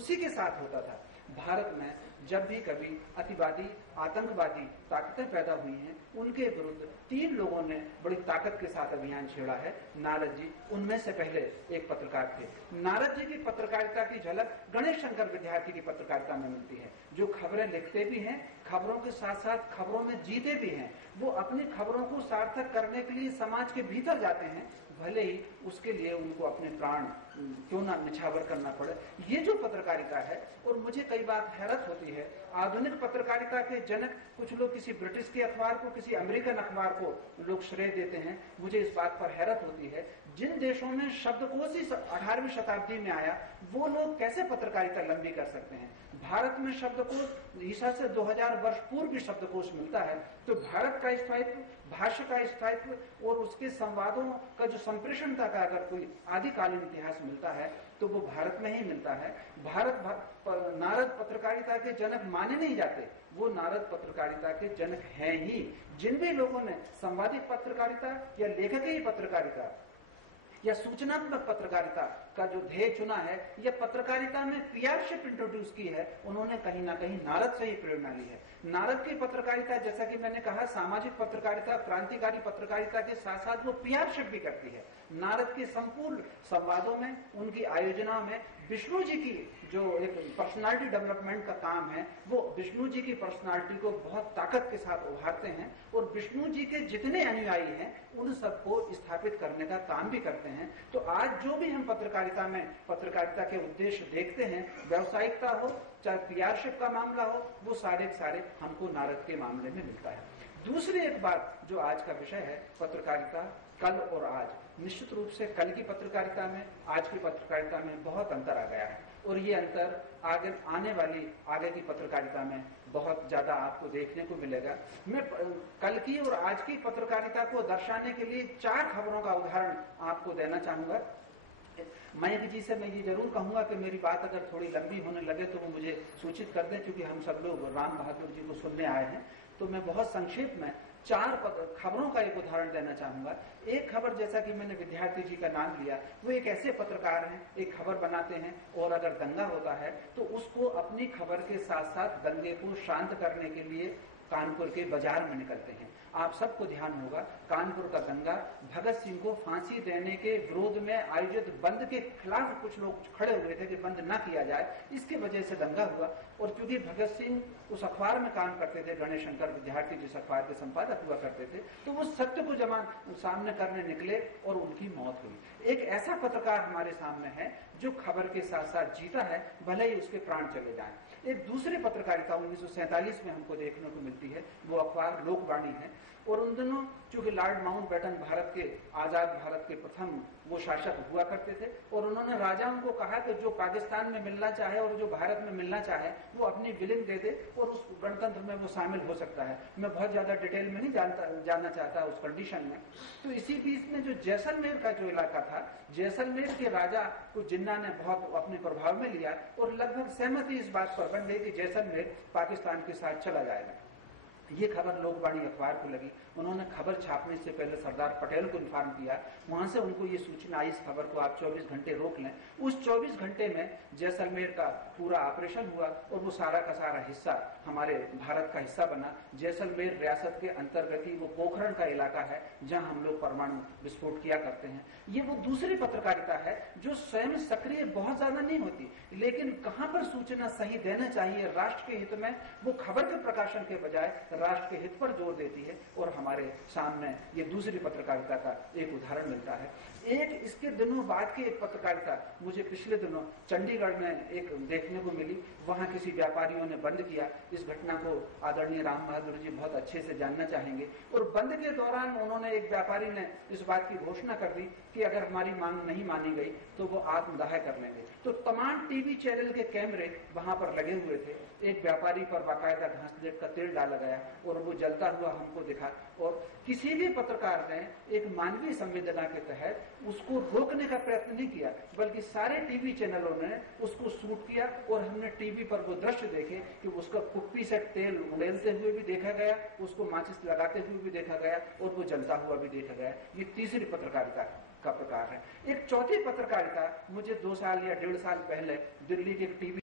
उसी के साथ होता था। भारत में जब भी कभी अतिवादी आतंकवादी ताकतें पैदा हुई हैं, उनके विरुद्ध 3 लोगों ने बड़ी ताकत के साथ अभियान छेड़ा है। नारद जी उनमें से पहले एक पत्रकार थे। नारद जी की पत्रकारिता की झलक गणेश शंकर विद्यार्थी की पत्रकारिता में मिलती है, जो खबरें लिखते भी हैं, खबरों के साथ साथ खबरों में जीते भी हैं। वो अपनी खबरों को सार्थक करने के लिए समाज के भीतर जाते हैं, भले ही उसके लिए उनको अपने प्राण क्यों ना निछावर करना पड़े। ये जो पत्रकारिता है, और मुझे कई बार हैरत होती है, आधुनिक पत्रकारिता के जनक कुछ लोग किसी ब्रिटिश के अखबार को, किसी अमेरिकन अखबार को लोग श्रेय देते हैं। मुझे इस बात पर हैरत होती है, जिन देशों में शब्दकोश ही 18वीं शताब्दी में आया, वो लोग कैसे पत्रकारिता लंबी कर सकते हैं। भारत में शब्दकोश ईसा से 2000 वर्ष पूर्व भी शब्दकोश मिलता है, तो भारत का स्थायित्व, भाषा का स्थायित्व और उसके संवादों का जो संप्रेषणता का अगर कोई आदिकालीन इतिहास मिलता है तो वो भारत में ही मिलता है। नारद पत्रकारिता के जनक माने नहीं जाते, वो नारद पत्रकारिता के जनक हैं ही। जिन भी लोगों ने संवादिक पत्रकारिता या लेखकीय पत्रकारिता या सूचनात्मक पत्रकारिता का जो ध्येय चुना है, या पत्रकारिता में पीआरशिप इंट्रोड्यूस की है, उन्होंने कहीं ना कहीं नारद से ही प्रेरणा ली है। नारद की पत्रकारिता, जैसा कि मैंने कहा, सामाजिक पत्रकारिता, क्रांतिकारी पत्रकारिता के साथ साथ वो पीआरशिप भी करती है। नारद के संपूर्ण संवादों में, उनकी आयोजनाओं में विष्णु जी की जो एक पर्सनालिटी डेवलपमेंट का काम है, वो विष्णु जी की पर्सनालिटी को बहुत ताकत के साथ उभारते हैं, और विष्णु जी के जितने अनुयायी हैं उन सबको स्थापित करने का काम भी करते हैं। तो आज जो भी हम पत्रकारिता में पत्रकारिता के उद्देश्य देखते हैं, व्यावसायिकता हो चाहे पीआरशिप का मामला हो, वो सारे हमको नारद के मामले में मिलता है। दूसरी एक बात जो आज का विषय है, पत्रकारिता कल और आज, निश्चित रूप से कल की पत्रकारिता में आज की पत्रकारिता में बहुत अंतर आ गया है, और ये अंतर आगे की पत्रकारिता में बहुत ज्यादा आपको देखने को मिलेगा। मैं कल की और आज की पत्रकारिता को दर्शाने के लिए 4 खबरों का उदाहरण आपको देना चाहूंगा। मयंक जी से मैं ये जरूर कहूंगा कि मेरी बात अगर थोड़ी लंबी होने लगे तो वो मुझे सूचित कर दें, क्योंकि हम सब लोग राम बहादुर जी को सुनने आए हैं। तो मैं बहुत संक्षेप में 4 खबरों का एक उदाहरण देना चाहूंगा। एक खबर, जैसा कि मैंने विद्यार्थी जी का नाम लिया, वो एक ऐसे पत्रकार हैं, एक खबर बनाते हैं, और अगर दंगा होता है तो उसको अपनी खबर के साथ साथ दंगे को शांत करने के लिए कानपुर के बाजार में निकलते हैं। आप सबको ध्यान होगा, कानपुर का दंगा भगत सिंह को फांसी देने के विरोध में आयोजित बंद के खिलाफ कुछ लोग खड़े हुए थे कि बंद न किया जाए, इसकी वजह से दंगा हुआ। और क्योंकि भगत सिंह उस अखबार में काम करते थे, गणेश शंकर विद्यार्थी जिस अखबार के संपादक हुआ करते थे, तो वो सत्य को सामने करने निकले और उनकी मौत हुई। एक ऐसा पत्रकार हमारे सामने है जो खबर के साथ साथ जीता है, भले ही उसके प्राण चले जाएं। एक दूसरी पत्रकारिता 1947 में हमको देखने को मिलती है, वो अखबार लोकवाणी है। और उन दिनों चूंकि लॉर्ड माउंटबेटन भारत के आजाद भारत के प्रथम वो शासक हुआ करते थे, और उन्होंने राजाओं को कहा कि जो पाकिस्तान में मिलना चाहे और जो भारत में मिलना चाहे वो अपनी विलिंग दे दे और उस गणतंत्र में वो शामिल हो सकता है। मैं बहुत ज्यादा डिटेल में नहीं जानना चाहता उस कंडीशन में। तो इसी बीच में जो जैसलमेर का जो इलाका था, जैसलमेर के राजा को जिन्ना ने बहुत अपने प्रभाव में लिया, और लगभग सहमति इस बात पर बन गई कि जैसलमेर पाकिस्तान के साथ चला जाएगा। ये खबर लोकवाणी अखबार को लगी, उन्होंने खबर छापने से पहले सरदार पटेल को इन्फॉर्म किया, वहां से उनको ये सूचना आई, इस खबर को आप 24 घंटे रोक लें। उस 24 घंटे में जैसलमेर का पूरा ऑपरेशन हुआ और वो सारा का सारा हिस्सा हमारे भारत का हिस्सा बना। जैसलमेर रियासत के अंतर्गत ही वो पोखरण का इलाका है जहां हम लोग परमाणु विस्फोट किया करते हैं। ये वो दूसरी पत्रकारिता है जो स्वयं सक्रिय बहुत ज्यादा नहीं होती, लेकिन कहां पर सूचना सही देना चाहिए राष्ट्र के हित में, वो खबर के प्रकाशन के बजाय राष्ट्र के हित पर जोर देती है, और हमारे सामने ये दूसरी पत्रकारिता का एक उदाहरण मिलता है। एक इसके दिनों बाद की एक पत्रकारिता मुझे पिछले दिनों चंडीगढ़ में एक देखने को मिली। वहां किसी व्यापारियों ने बंद किया। इस घटना को आदरणीय राम बहादुर जी बहुत अच्छे से जानना चाहेंगे। और बंद के दौरान उन्होंने, एक व्यापारी ने इस बात की घोषणा कर दी कि अगर हमारी मांग नहीं मानी गई तो वो आत्मदाह कर लेंगे। तो तमाम टीवी चैनल के कैमरे वहां पर लगे हुए थे। एक व्यापारी पर बाकायदा घासलेट का तेल डाला गया और वो जलता हुआ हमको दिखा, और किसी भी पत्रकार ने एक मानवीय संवेदना के तहत उसको रोकने का प्रयत्न नहीं किया, बल्कि सारे टीवी चैनलों ने उसको शूट किया, और हमने टीवी पर वो दृश्य देखे कि उसका कुप्पी से तेल उड़ेलते हुए भी देखा गया, उसको माचिस लगाते हुए भी देखा गया, और वो जलता हुआ भी देखा गया। ये तीसरी पत्रकारिता का प्रकार है। एक चौथी पत्रकारिता मुझे 2 साल या 1.5 साल पहले दिल्ली के टीवी